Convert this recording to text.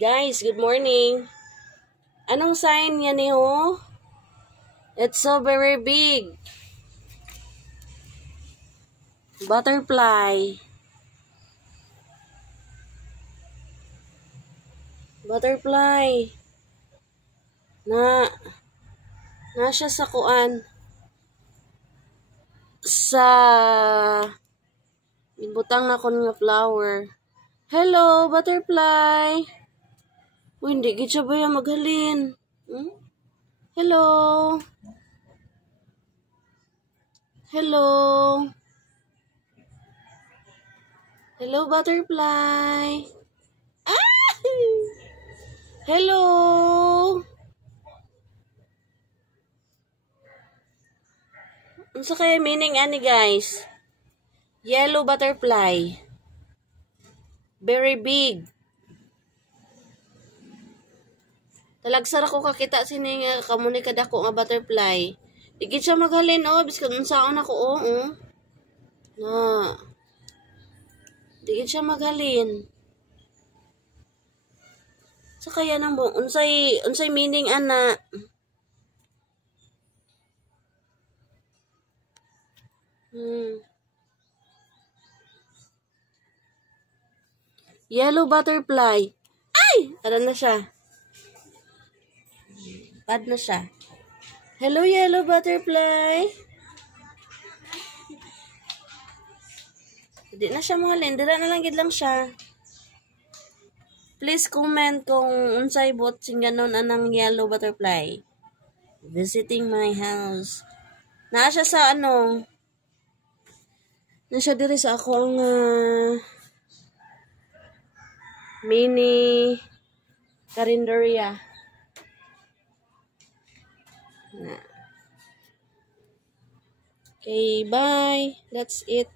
Guys, good morning. Anong sign yan ho? It's so very big. Butterfly. Butterfly. Na siya sa kuan. Sa ibutang na kon nga flower. Hello, butterfly. Uy, hindi gid siya ba yung maghalin? Hello. Hello. Hello, butterfly. Ah! Hello. Unsa kaya meaning ani guys? Yellow butterfly. Very big. Talagsara ko kakita sini nga kamuni kadako nga butterfly. Digid siya maghalin biskan unsaon ako Na. Digid siya maghalin. Sa kaya nang unsay meaning ana? Yellow butterfly. Ay! Ano na siya? Pad na siya. Hello, yellow butterfly. Hindi na siya mahalin. Dira na lang gid lang siya. Please comment kung unsay bot sing ganon anang yellow butterfly. Visiting my house. Naa siya sa na siya diri sa akong mini karinderya. Okay, bye. That's it.